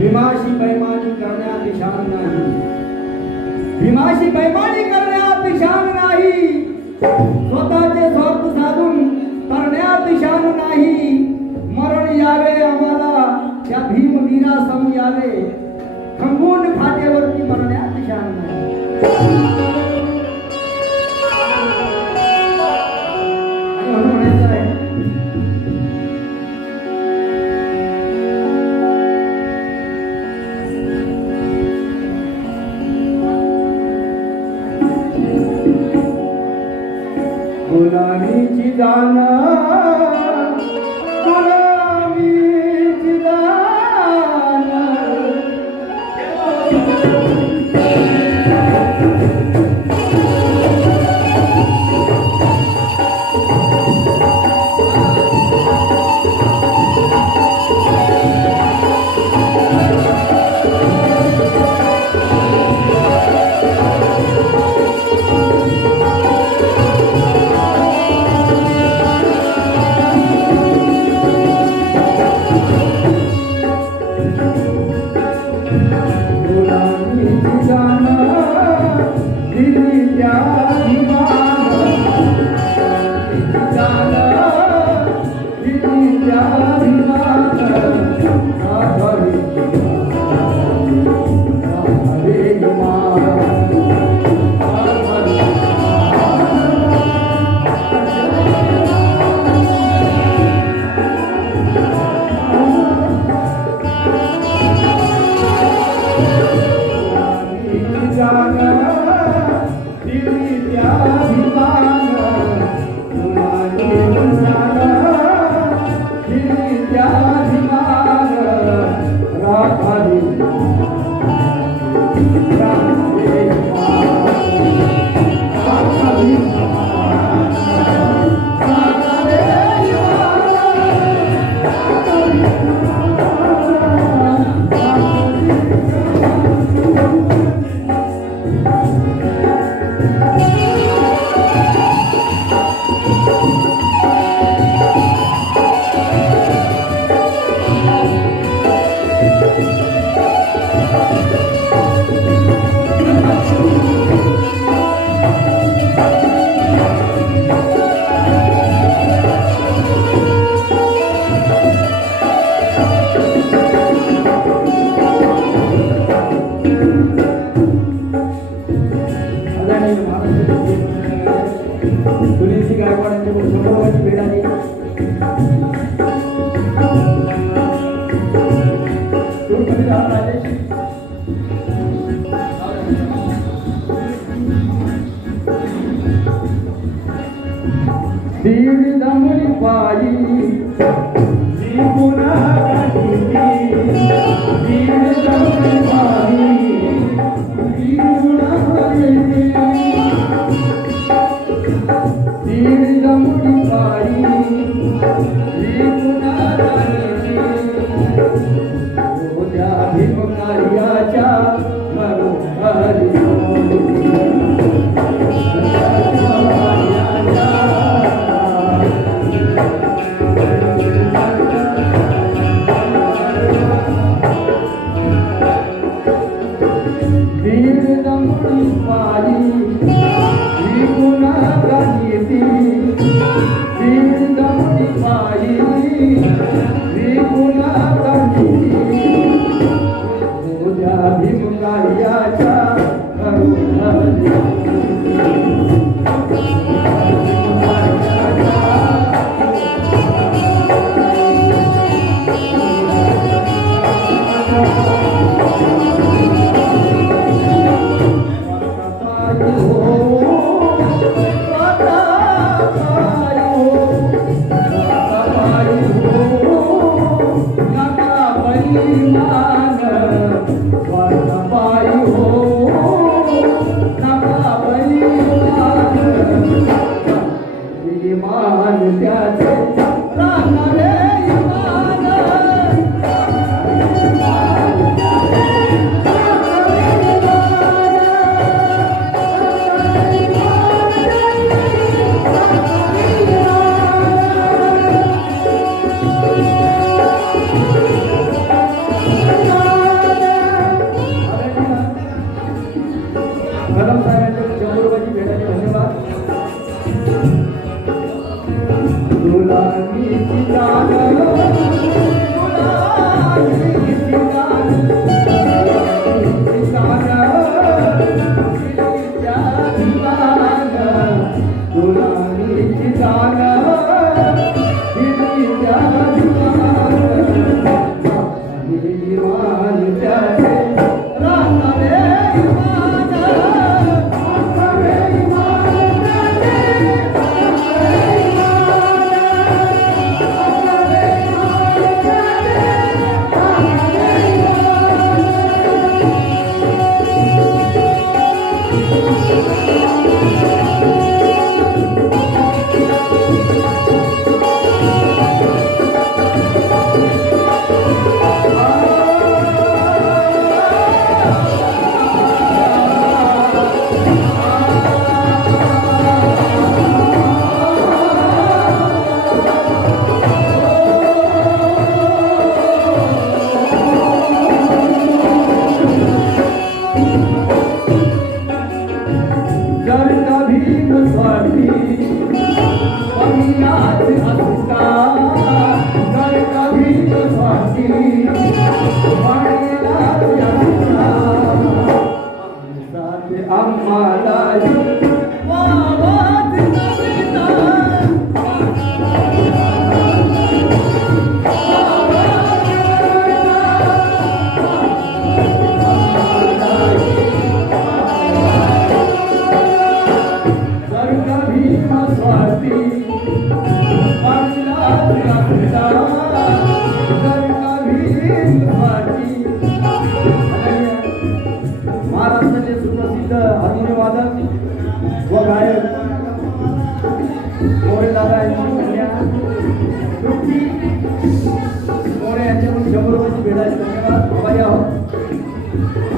भीमाशी बैमानी करण्यात शान नाही. भीमाशी बैमानी करण्यात शान नाही. स्वतःचे स्वार्थ साधून करण्यात शान नाही. मरण यावे आम्हाला त्या भीमवीरा सम यावे. खंगून फाटेवरती मरण्यात शान नाही. done liberdade também, vai, ó.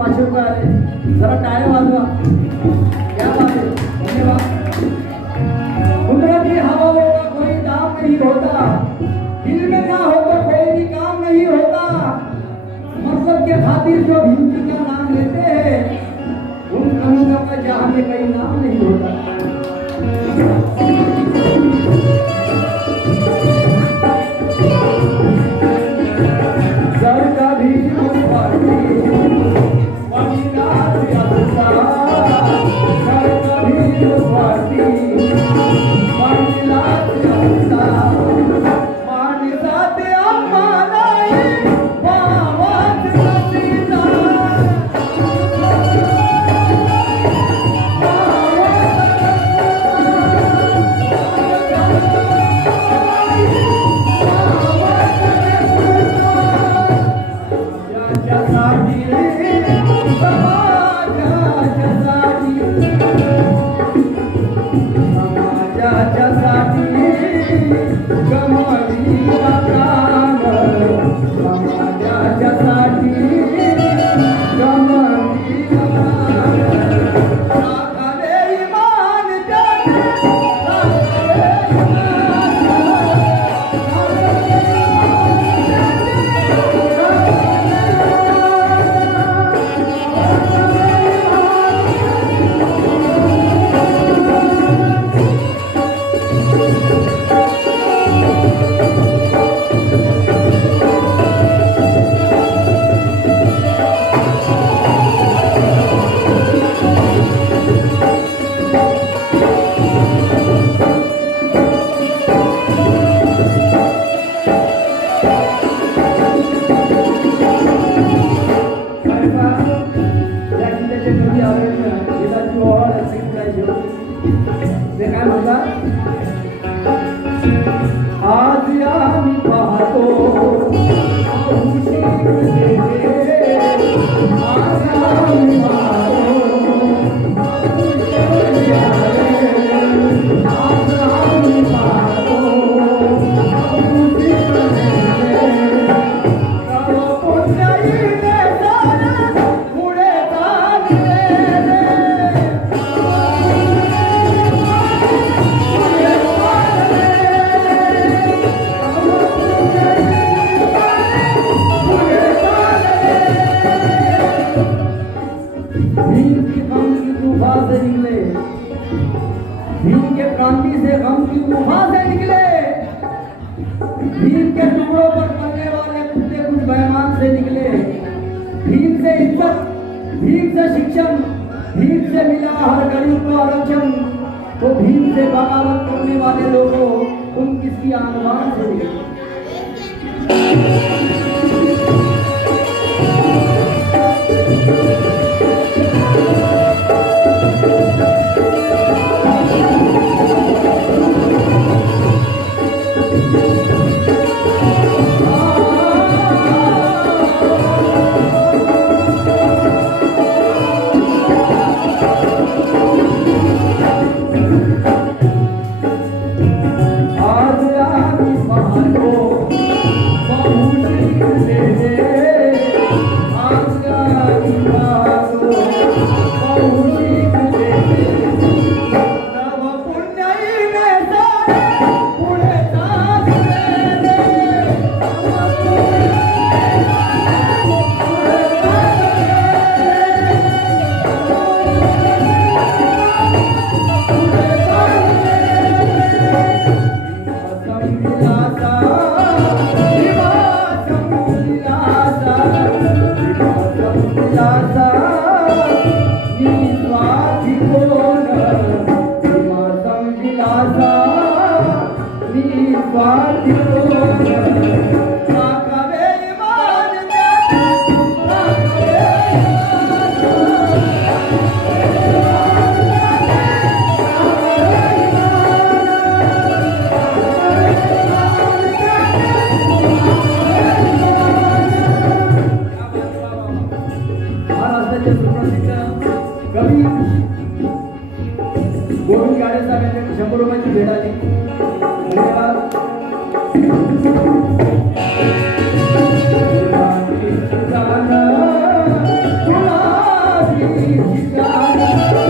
पाचशे रुपये आले जरा टाळ्या वाजवा बात है? धन्यवाद। कुदरती हवा होगा कोई काम नहीं होता। दिल में ना हो तो कोई भी काम नहीं होता। मतलब के खातिर जो हिंदी का नाम लेते हैं, उन कमी का जहाँ में कहीं नाम क्रांति से गम की गुफा से निकले। भीम के टुकड़ों पर पलने वाले कुत्ते कुछ बेमान से निकले। भीम से इज़्ज़त, भीम से शिक्षण, भीम से मिला हर गरीब को आरक्षण। तो भीम से बगावत करने वाले लोगों तुम किसकी आनुमान से निकले? Hallelujah. Música